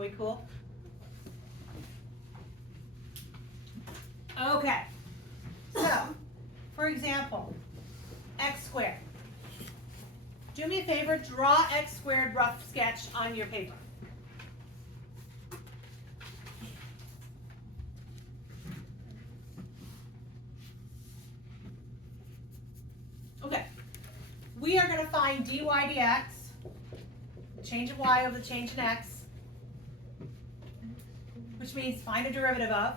Are we cool? Okay. So, for example, x squared. Do me a favor, draw x squared rough sketch on your paper. Okay. We are going to find dy dx, change of y over the change in x, which means find a derivative of.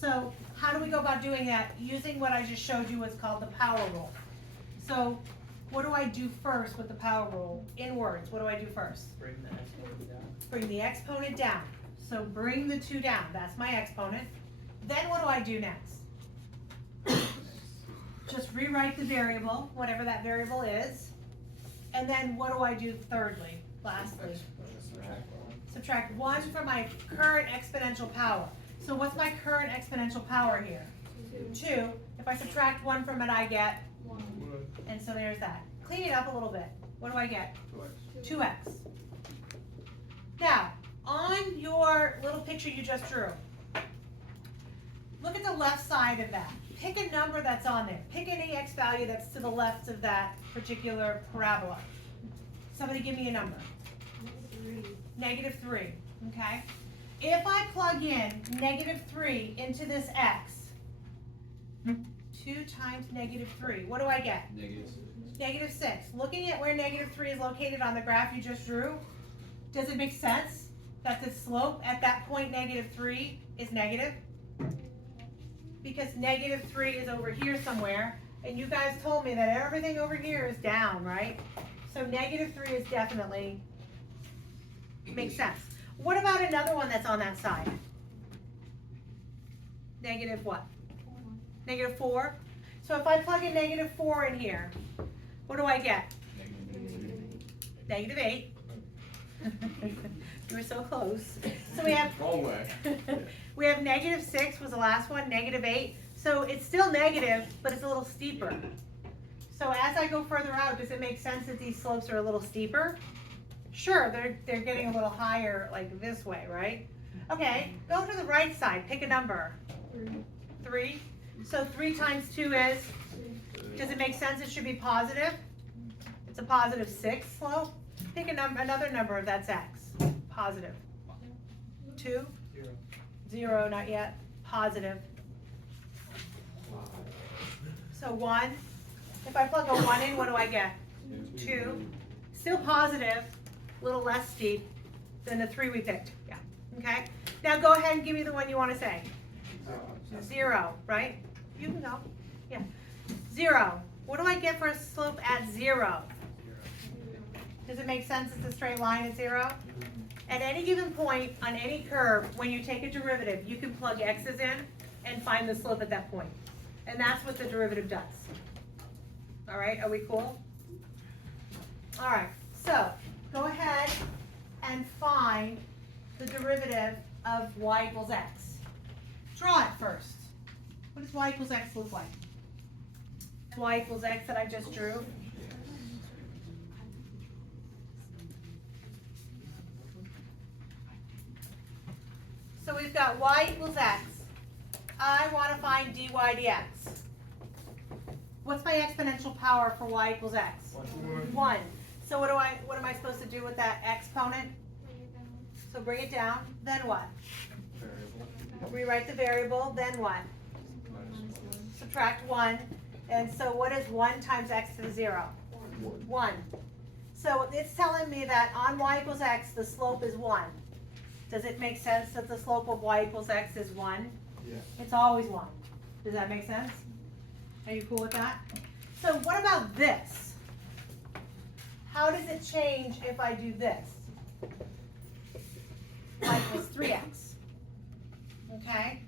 So how do we go about doing that? Using what I just showed you, what's called the power rule. So what do I do first with the power rule? In words, what do I do first? Bring the exponent down. Bring the exponent down. So bring the 2 down. That's my exponent. Then what do I do next? Just rewrite the variable, whatever that variable is. And then what do I do thirdly, lastly? Subtract 1 from my current exponential power. So what's my current exponential power here? 2. If I subtract 1 from it, I get 1. And so there's that. Clean it up a little bit. What do I get? 2x. Now, on your little picture you just drew, look at the left side of that. Pick a number that's on there. Pick any x value that's to the left of that particular parabola. Somebody give me a number. -3, okay? If I plug in -3 into this x, 2 times -3, what do I get? -6. Looking at where -3 is located on the graph you just drew, does it make sense that the slope at that point, -3, is negative? Because -3 is over here somewhere, and you guys told me that everything over here is down, right? So -3 is definitely, makes sense. What about another one that's on that side? Negative what? -4. So if I plug in -4 in here, what do I get? -8. You were so close. So we have Wrong way. we have -6 was the last one, -8. So it's still negative, but it's a little steeper. So as I go further out, does it make sense that these slopes are a little steeper? Sure, they're getting a little higher like this way, right? Okay, go to the right side, pick a number. 3. So 3 times 2 is, does it make sense it should be positive? It's a +6 slope. Pick a number, another number that's x. Positive. 2? 0, not yet. Positive. So 1. If I plug a 1 in, what do I get? 2. Still positive, a little less steep than the 3 we picked. Yeah. Okay? Now go ahead and give me the one you want to say. 0, right? You can go. Yeah. 0. What do I get for a slope at 0? Does it make sense it's a straight line at 0? At any given point on any curve, when you take a derivative, you can plug x's in and find the slope at that point. And that's what the derivative does. All right, are we cool? All right, so go ahead and find the derivative of y equals x. Draw it first. What does y equals x look like? Y equals x that I just drew. So we've got y equals x. I want to find dy dx. What's my exponential power for y equals x? 1. So what am I supposed to do with that exponent? So bring it down. Then what? Rewrite the variable. Then what? Subtract 1. And so what is 1 times x to the 0? 1. So it's telling me that on y equals x, the slope is 1. Does it make sense that the slope of y equals x is 1? Yeah. It's always 1. Does that make sense? Are you cool with that? So what about this? How does it change if I do this? Y equals 3x. Okay?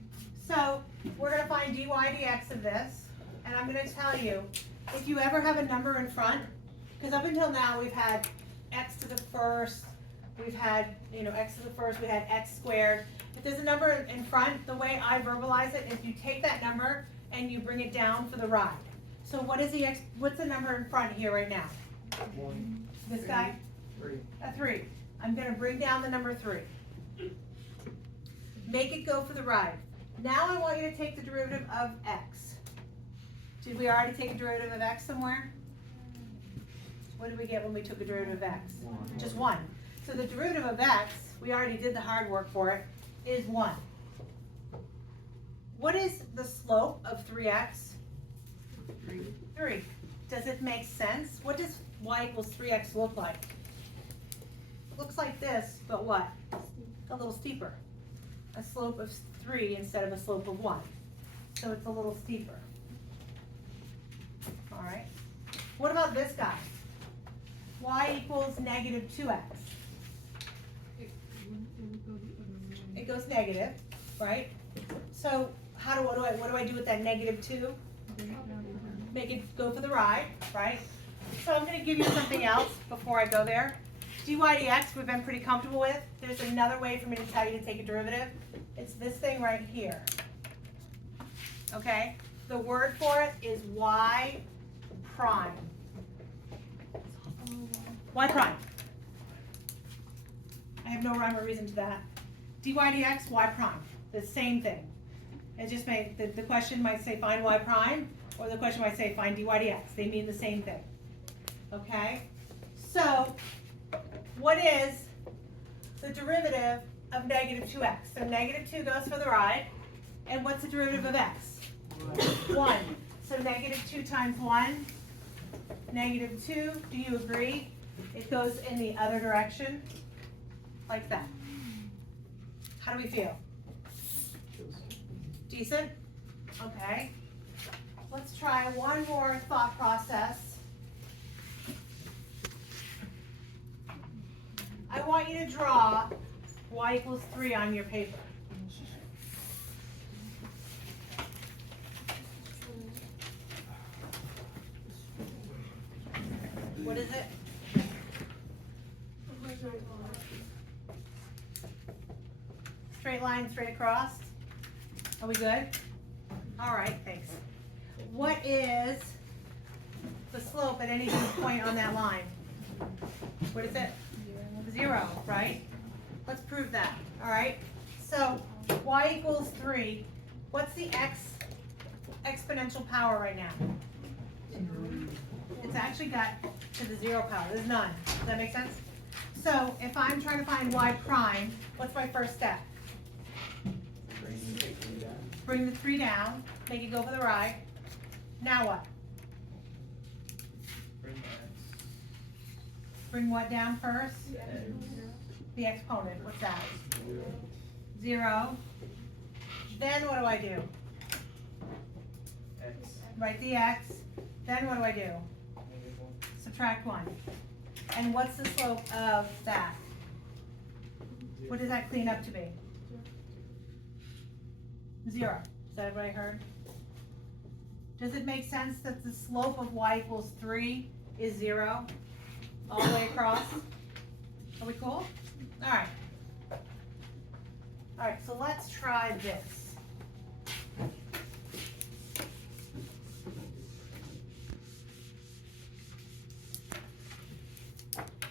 So we're going to find dy dx of this. And I'm going to tell you, if you ever have a number in front, because up until now we've had x to the first, we've had, x to the first, we had x squared. If there's a number in front, the way I verbalize it is you take that number and you bring it down for the ride. So what's the number in front here right now? 1. This guy? 3. A 3. I'm going to bring down the number 3. Make it go for the ride. Now I want you to take the derivative of x. Did we already take a derivative of x somewhere? What did we get when we took a derivative of x? Just 1. So the derivative of x, we already did the hard work for it, is 1. What is the slope of 3x? 3. Does it make sense? What does y equals 3x look like? It looks like this, but what? A little steeper. A slope of 3 instead of a slope of 1. So it's a little steeper. All right. What about this guy? Y equals negative 2x. It goes negative, right? So what do I do with that negative 2? Make it go for the ride, right? So I'm going to give you something else before I go there. dy dx we've been pretty comfortable with. There's another way for me to tell you to take a derivative. It's this thing right here. Okay? The word for it is y prime. Y prime. I have no rhyme or reason to that. dy dx, y prime. The same thing. It just may, the question might say find y prime, or the question might say find dy dx. They mean the same thing. Okay? So, what is the derivative of negative 2x? So negative 2 goes for the ride. And what's the derivative of x? 1. So negative 2 times 1, negative 2. Do you agree? It goes in the other direction, like that. How do we feel? Decent? Okay. Let's try one more thought process. I want you to draw y equals 3 on your paper. What is it? Straight line, straight across. Are we good? All right, thanks. What is the slope at any given point on that line? What is it? 0, right? Let's prove that, all right? So y equals 3. What's the exponential power right now? It's actually got to the 0 power. There's none. Does that make sense? So if I'm trying to find y prime, what's my first step? Bring the 3 down, make it go for the ride. Now what? Bring what down first? The exponent. What's that? 0. Then what do I do? X. Write the x. Then what do I do? Subtract 1. And what's the slope of that? What does that clean up to be? 0. Is that what I heard? Does it make sense that the slope of y equals 3 is 0 all the way across? Are we cool? All right. All right, so let's try this.